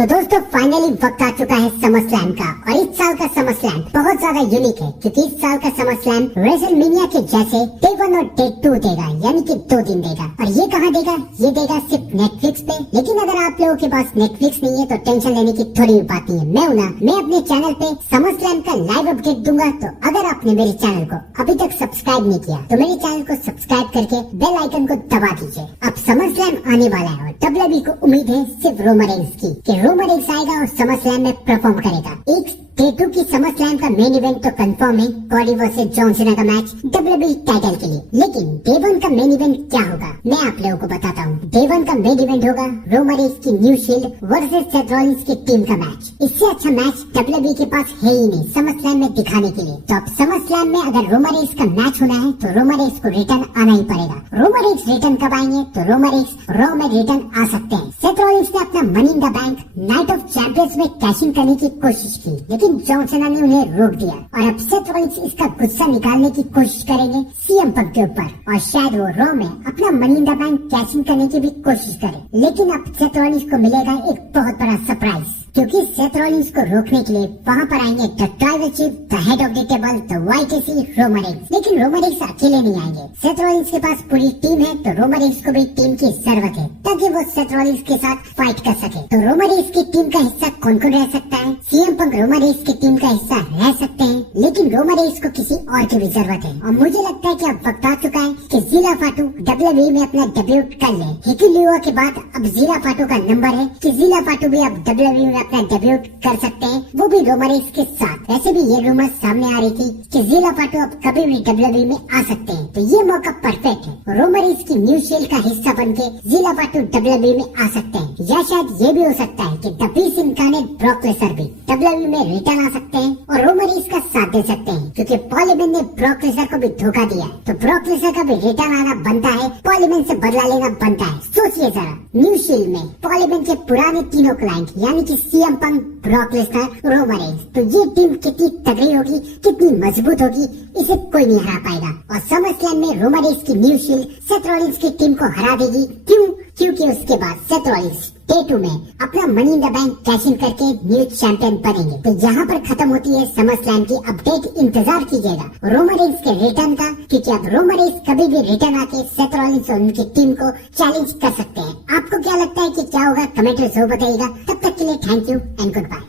तो दोस्तों फाइनली वक्त आ चुका है समर स्लैम का। और इस साल का समर स्लैम बहुत ज्यादा यूनिक है क्योंकि इस साल का समर स्लैम रेसलमेनिया के जैसे डे 1 और डे 2 देगा, यानी कि 2 दिन देगा। और ये कहाँ देगा? ये देगा सिर्फ नेटफ्लिक्स पे। लेकिन अगर आप लोगों के पास नेटफ्लिक्स नहीं है तो टेंशन लेने की थोड़ी भी बात नहीं है। मैं अपने चैनल पे समर स्लैम का लाइव अपडेट दूंगा। तो अगर आपने मेरे चैनल को अभी तक सब्सक्राइब नहीं किया तो मेरे चैनल को सब्सक्राइब करके बेल आइकन को दबा दीजिए। अब समर स्लैम आने वाला है और WWE को उम्मीद है सिर्फ रोमन रेंस की कि रोमन रेंस आएगा और समर स्लैम में परफॉर्म करेगा। एक डे 2 की समर स्लैम का मेन इवेंट तो कंफर्म है, कॉडी वर्सेस जॉन सीना का मैच WWE टाइटल के लिए। लेकिन डे 1 का मेन इवेंट क्या होगा मैं आप लोगों को बताता हूँ। डे 1 का मेन इवेंट होगा रोमन रेंस की new shield versus Seth Rollins की टीम का मैच। इससे अच्छा मैच WWE के पास है ही नहीं समर स्लैम में दिखाने के लिए। तो अब समर स्लैम में अगर रोमन रेंस का मैच होना है तो रोमन रेंस को रिटर्न आना ही पड़ेगा। रोमन रेंस रिटर्न कब आएंगे? तो रोमन रेंस रॉ में रिटर्न आ सकते हैं। सेथ रॉलिंस ने अपना money in the bank night of champions में कैशिंग करने की कोशिश की, लेकिन जॉन सीना ने उन्हें रोक दिया। और अब सेथ रॉलिंस इसका गुस्सा निकालने की कोशिश करेंगे सीएम पंक के ऊपर और शायद वो रॉ में अपना money in the bank caching करने की भी कोशिश करे। लेकिन अब सेथ रॉलिंस को मिलेगा एक बहुत बड़ा सरप्राइज, क्योंकि सेथ रॉलिंस को रोकने के लिए वहाँ पर आएंगे the tribal chief, the head of the table, the YTC Roman Reigns. लेकिन रोमन रेंस अकेले नहीं आएंगे। सेथ रॉलिंस के पास पूरी टीम है, तो रोमन रेंस को भी टीम की जरूरत है ताकि वो सेथ रॉलिंस के साथ फाइट कर सके। तो रोमन रेंस की टीम का हिस्सा कौन कौन रह सकता है? सीएम पंक रोमन रेंस की टीम का हिस्सा रह सकते हैं, लेकिन रोमन रेंस को किसी और की भी जरूरत है। और मुझे लगता है कि अब वक्त आ चुका है कि ज़िला फाटू WWE में अपना डेब्यूट कर ले। हिकी लियो के बाद अब ज़िला फाटू का नंबर है कि ज़िला फाटू भी अब WWE में अपना डेब्यूट कर सकते हैं, वो भी रोमन रेंस के साथ। वैसे भी ये रूमर सामने आ रही थी कि ज़िला फाटू अब कभी भी WWE में आ सकते हैं, तो ये मौका परफेक्ट है। रोमन रेंस की न्यू शील्ड का हिस्सा बनके ज़िला फाटू WWE में आ सकते हैं। या शायद ये भी हो सकता है कि the beast incarnate Brock Lesnar भी WWE में रिटर्न आ सकते हैं और रोमन रेंस का साथ दे सकते हैं, क्योंकि पॉल हेमन ने ब्रॉक लेसनर को भी धोखा दिया है। तो ब्रॉक लेसनर का भी रिटर्न आना बनता है, पॉल हेमन से बदला लेना बनता है। सोचिए जरा, न्यू शील्ड में पॉल हेमन के पुराने तीनों क्लाइंट यानी कि CM Punk, Brock Lesnar, Roman Reigns, तो ये टीम कितनी तगड़ी होगी, कितनी मजबूत होगी, इसे कोई नहीं हरा पाएगा। और समर स्लैम में रोमन रेंस की न्यू शील्ड सेथ रॉलिंस की टीम को हरा देगी। क्यों? क्योंकि उसके बाद सेथ रॉलिंस डे 2 में अपना money in the bank caching करके न्यू चैंपियन बनेंगे। तो यहाँ पर खत्म होती है समर स्लैम की अपडेट। इंतजार कीजिएगा रोमन रेंस के रिटर्न का, क्योंकि अब रोमन रेंस कभी भी रिटर्न आके सेथ रॉलिंस और उनकी टीम को चैलेंज कर सकते हैं। आपको क्या लगता है कि क्या होगा? कमेंट में जरूर बताइएगा। तब तक के लिए thank you and good bye.